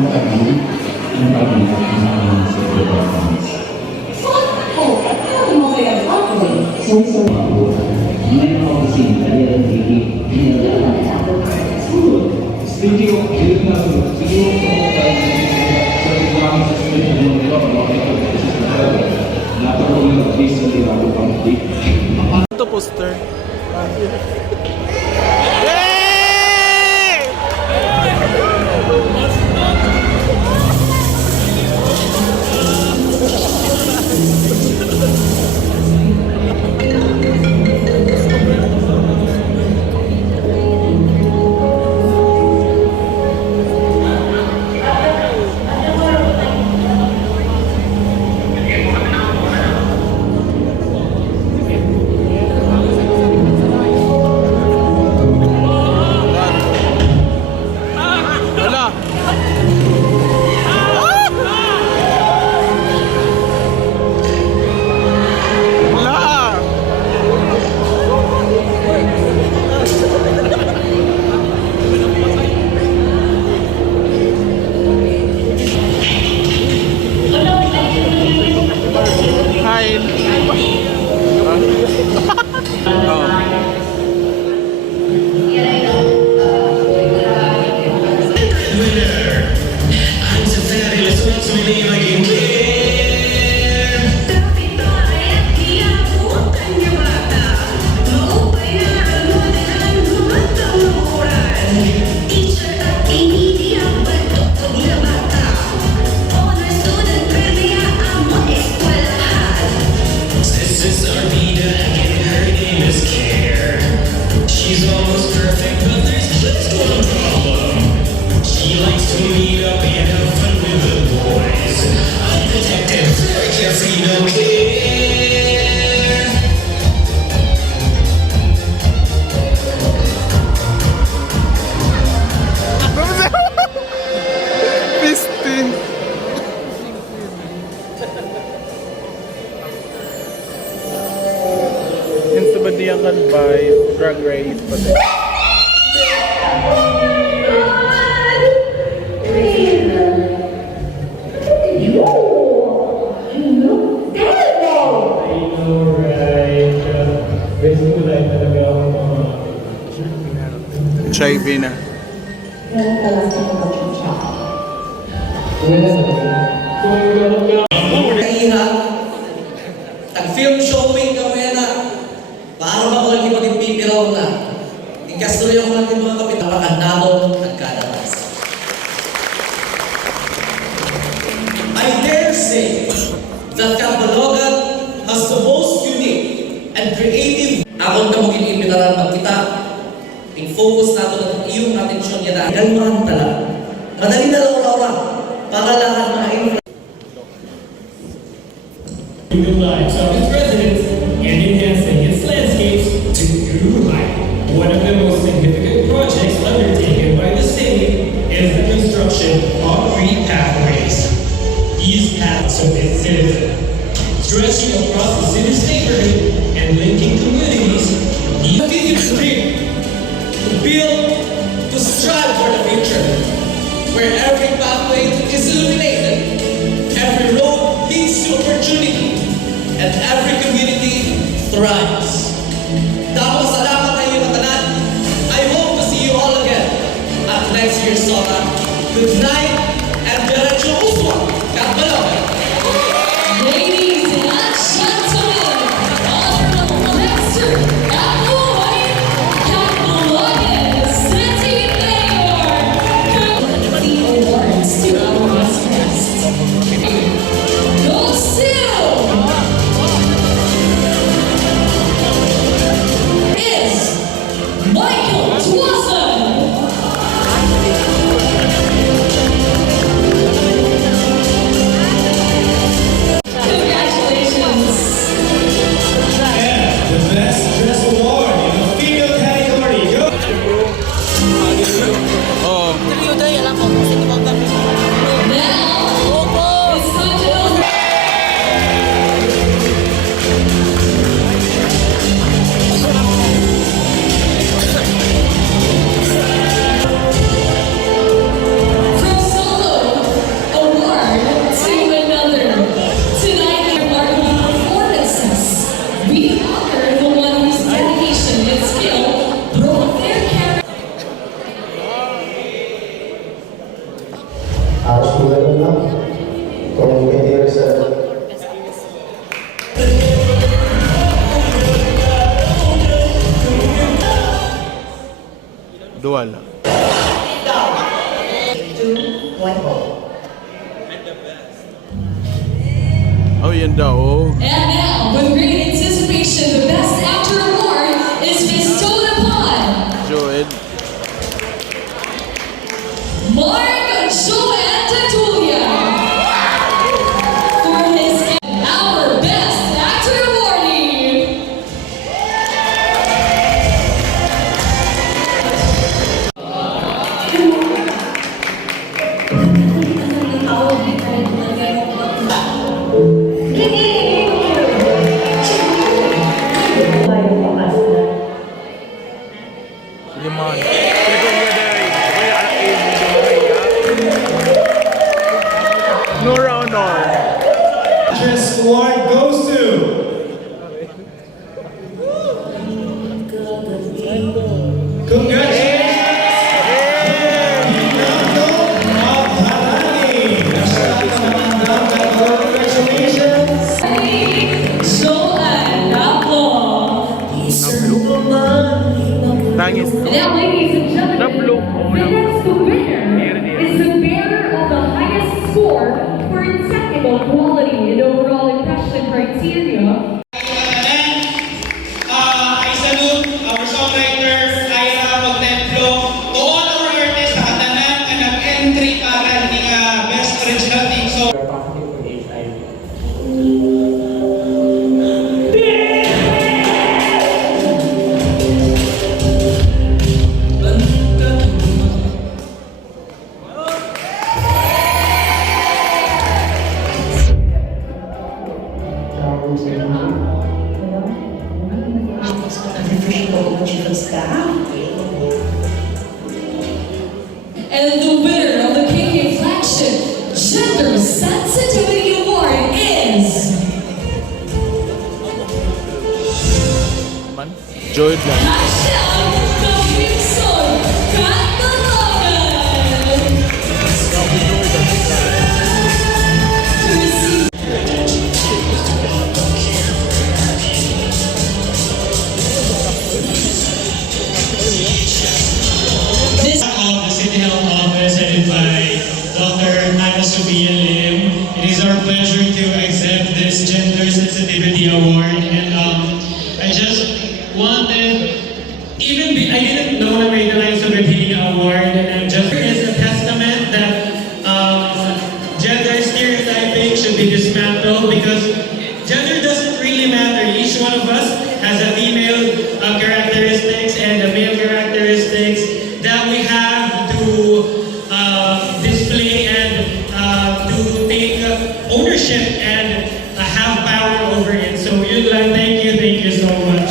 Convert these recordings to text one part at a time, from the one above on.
ng tabi ng kabilang ng secretaries. So, may mga opisina kaya ang speaking of siguro sa pagkakamit sa speaking ng mga napatuloy na case na nilalo pang ito poster. Yang kan by Drag Race pati. HIV na. Film showing kami na para makuha yung magpipiraw na. Ikastuloy ako natin mga kapitan. Pakandamon nagkadalas. I dare say that Kapalogan has the most unique and creative. Akong kamugin impitaran magkita. I-focus natin ang iyong atensyon niya na kalmahan talaga. Madali na lang oras para lahat mga influence. The lives of its residents and enhancing its landscapes to new height. One of the most significant projects undertaken by the city is the construction of green pathways. These paths of its citizens, stretching across the city's neighborhood and linking communities, continues to build, to strive for the future, where every pathway is illuminated, every road leads to opportunity, and every community thrives. Tapos salamat kayo mga tanan. I hope to see you all again at next year's SOTA. Good night and diretso uswa. Kapalogan. Ladies and gentlemen, all from Lester, Kapalogan, City Mayor. The awards to our guest. Goes to Michael Twasson. Harus mulai lang. Kung may sa Dual. Oh, yan daw. Oh. And now, with great anticipation, the Best Actor Award is bestowed upon Joel. Mark Joel Tatulia for his our Best Actor awardee. Liman. Second year day. Kaya anak Nora Honor. Actress award goes to congratulations! Fernando Maharani! Congratulations! Joel Laplo. Tangis. And now, ladies and gentlemen, Nablo. the next winner is the bearer of the highest score for acceptable quality and overall impression criteria. I salute our songwriter, Ira Magtemplo, to all our artists sa katanan na nag-entry para ni Best Original Team Song. And the winner of the KK Flagship Gender Sensitivity Award is Man. Joel lang. Hashem Robinson Catalogan. To receive this Of the City Health Office headed by Dr. Ana Sofia Lim. It is our pleasure to accept this Gender Sensitivity Award, and I just wanted, I didn't know na may nalang sa Sensitivity Award, and I'm just, is a testament that gender stereotyping should be dismantled, because gender doesn't really matter. Each one of us has a female characteristics and a male characteristics that we have to display and to take ownership and have power over it. So yun lang, thank you so much.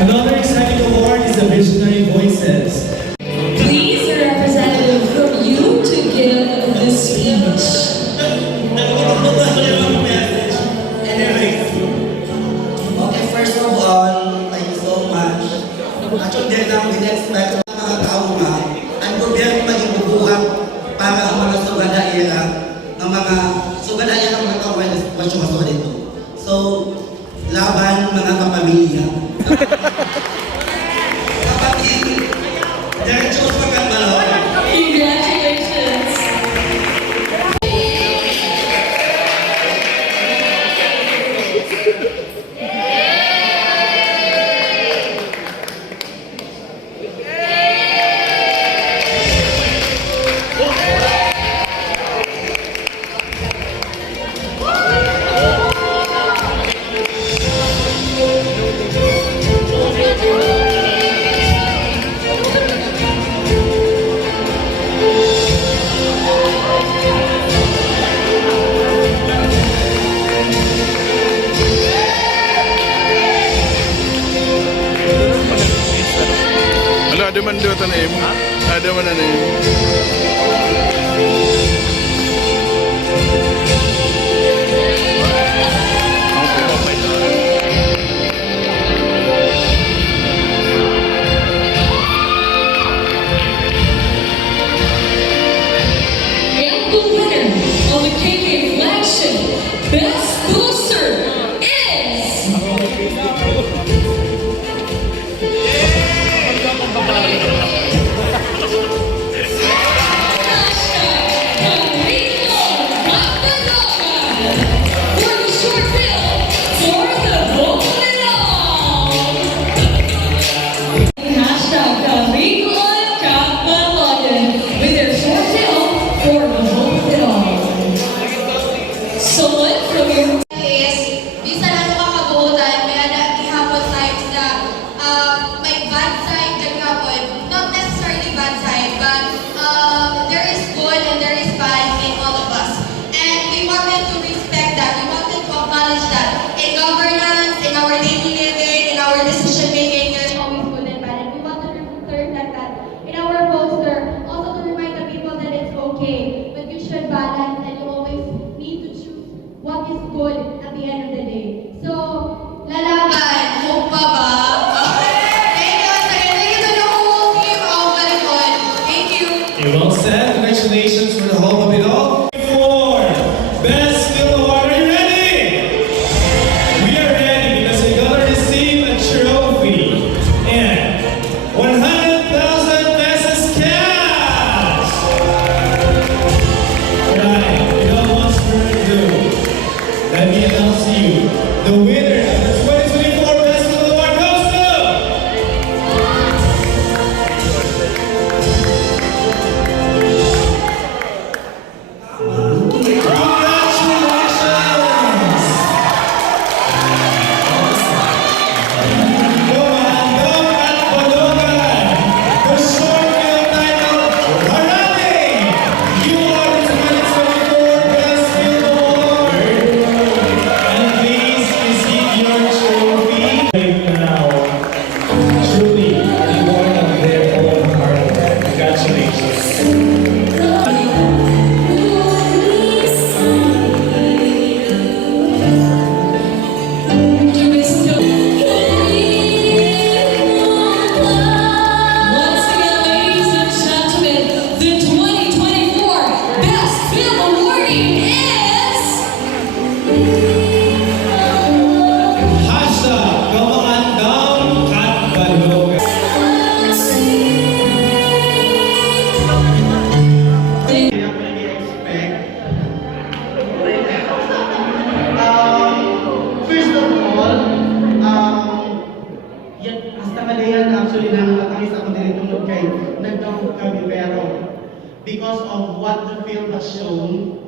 Another exciting award is the Visionary Voices. please a representative from you to give the speech. Okay, first of all, thank you so much. Actually, dahil lang din-expect ng mga tao nga, ang gobyerno maging bubuhat para ang mga sugadaira ng mga tao-awareness sitwasyon nga dito. So, laban mga kapamilya. Kapatid, diretso sa pagkabalon. Congratulations. Ala, ada man dua tanah emu. Ada mana ni? said, congratulations for the whole of it all. For Best Film Award, are you ready? We are ready because we're gonna receive a trophy and 100,000 pesos cash. Alright, without much further ado, let me announce to you the winner of the 2024 Best Film Award goes to Once again, ladies and gentlemen, the 2024 Best Film Awarding is... #Gamaandang Katbalogan. First of all, hasta madayan actually nang nakakis ako din tungod kay nagdamog kami pero because of what the film has shown,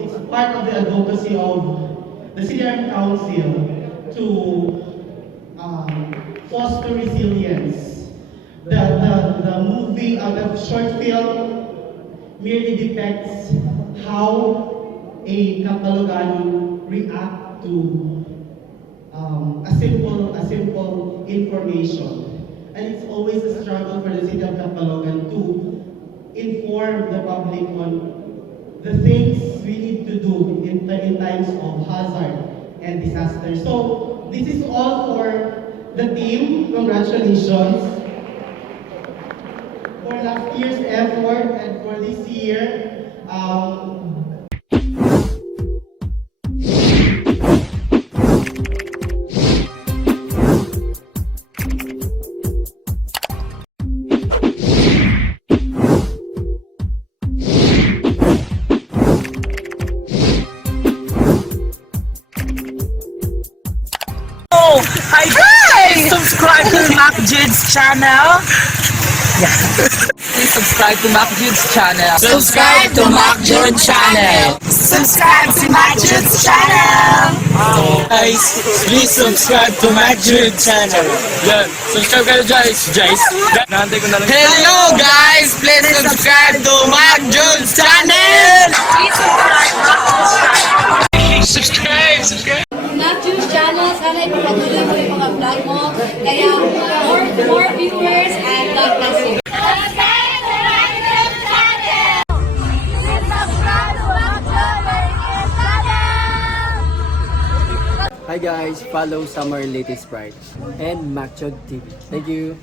it's part of the advocacy of the CDRM Council to foster resilience. The movie, the short film merely depicts how a Kapalogano react to a simple information. And it's always a struggle for the city of Kapalogan to inform the public on the things we need to do in times of hazard and disaster. So this is all for the team. Congratulations for last year's effort and for this year. Hi guys! Subscribe to Mac Jude's channel. Please subscribe to Mac Jude's channel. Subscribe to Mac Jude's channel. Subscribe to Mac Jude's channel. Guys, please subscribe to Mac Jude's channel. Yan, subscribe kayo guys. Hello guys, please subscribe to Mac Jude's channel. Subscribe. Mac Jude's channel, sana ipapatuloy mo yung mga vlog mo. Kaya more viewers and God bless you. Hi guys, follow Summer Latest Sprite and MacJud TV. Thank you.